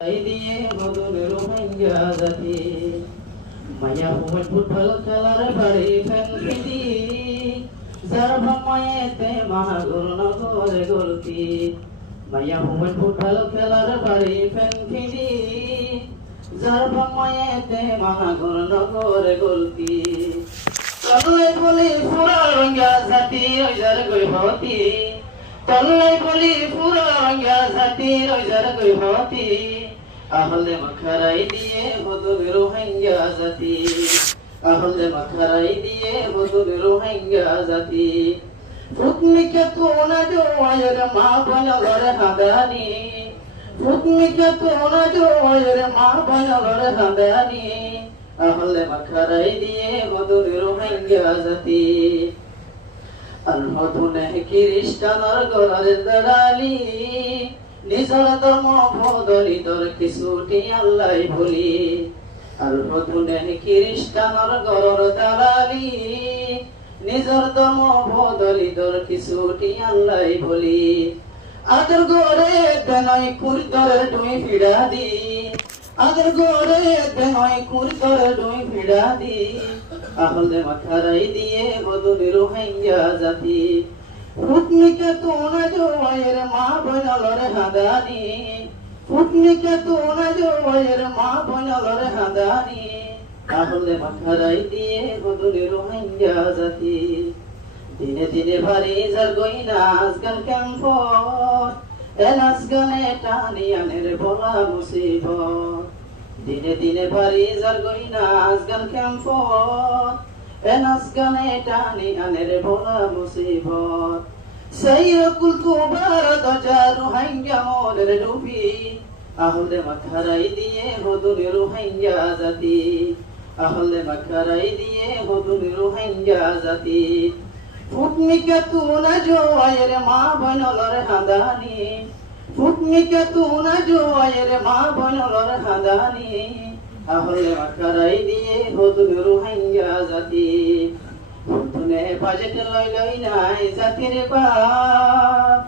এই দিয়ে মধুর রোহিঙ্গা জাতি মায়া হুমে ফুটবল খেলার বাড়ি ফেলতি যার ভামায়েতে মানাগুর নগরে গলতি মায়া হুমে ফুটবল খেলার বাড়ি ফেলতি যার ভামায়েতে মানাগুর নগরে গলতি তল্লাই বলি পুরা রোহিঙ্গা জাতি ওই যার গই হতি তল্লাই বলি পুরা রোহিঙ্গা জাতি ওই যার গই হতি আহলে মাখারাই দিয়ে মধুর রোহিঙ্গা জাতি আহলে মাখারাই দিয়ে মধুর রোহিঙ্গা জাতি ফুটমিকে তোনা জোয়ায়ের মা বনলর হাদানি ফুটমিকে তোনা জোয়ায়ের মা বনলর হাদানি আহলে মাখারাই দিয়ে মধুর রোহিঙ্গা জাতি আলহতুনে খ্রিস্টানর গরের দালালি নিজর ধর্ম বদলিতর কিছুটি আল্লাহ বলি আর নতুনে খ্রিস্টানর গরর দালালি নিজর ধর্ম বদলিতর কিছুটি আল্লাহ বলি আদর গরে দেনই কুরতর দুই ফিড়া দি আদর গরে দেনই কুরতর দুই ফিড়া দি আহলে মাখারাই দিয়ে মধুর রোহিঙ্গা জাতি ফুটমিকে তোনা জোয়ায়ের মা বনলর হাদানি ফুটমিকে তোনা জোয়ায়ের মা বনলর হাদানি আহলে মাখারাই দিয়ে মধুর রোহিঙ্গা জাতি দিনে দিনে ভারী যার গইনা আজকাল ক্যাম্পর এনাস গানে টানিয়ানের বলা মুসিবত দিনে দিনে ভারী যার গইনা আজকাল ক্যাম্পর এনাস গানে টানিয়ানের বলা মুসিবত সেই রকুল তোমার দজা রোহিঙ্গা মোদের ডুবি আহলে মাখারাই দিয়ে মধুর রোহিঙ্গা জাতি আহলে মাখারাই দিয়ে মধুর রোহিঙ্গা জাতি ফুটমিকে তুনা জোয়ায়ের মা বনলর হাদানি ফুটমিকে তুনা জোয়ায়ের মা বনলর হাদানি আহলে মাখারাই দিয়ে মধুর রোহিঙ্গা জাতি ফুটনে বাজেট লই নাই জাতির বাপ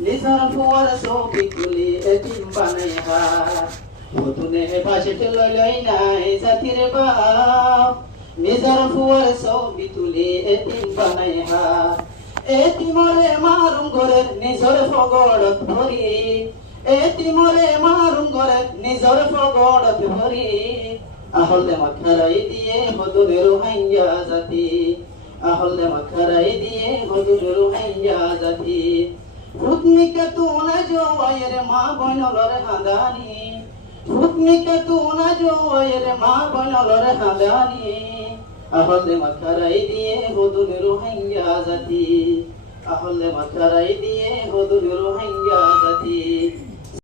নিজর ফুয়ার ছবি তুলি এতিম বানাই হাত ফুটনে বাজেট লই নাই জাতির বাপ নিজর ফুয়ার ছবি তুলি এতিম বানাই হাত এতিমরে মারুম করে নিজর ফগড়ত ভরি এতিমরে মারুম করে নিজর ফগড়ত ভরি আহলে মাখারাই দিয়ে মধুর রোহিঙ্গা জাতি আহলে মাখারাই দিয়ে মধুর রোহিঙ্গা জাতি ফুটমিকে তোনা জোয়ায়ের মা বনলর হাদানি ফুটমিকে তোনা জোয়ায়ের মা বনলর হাদানি আহলে মাখারাই দিয়ে মধুর রোহিঙ্গা জাতি আহলে মাখারাই দিয়ে মধুর রোহিঙ্গা জাতি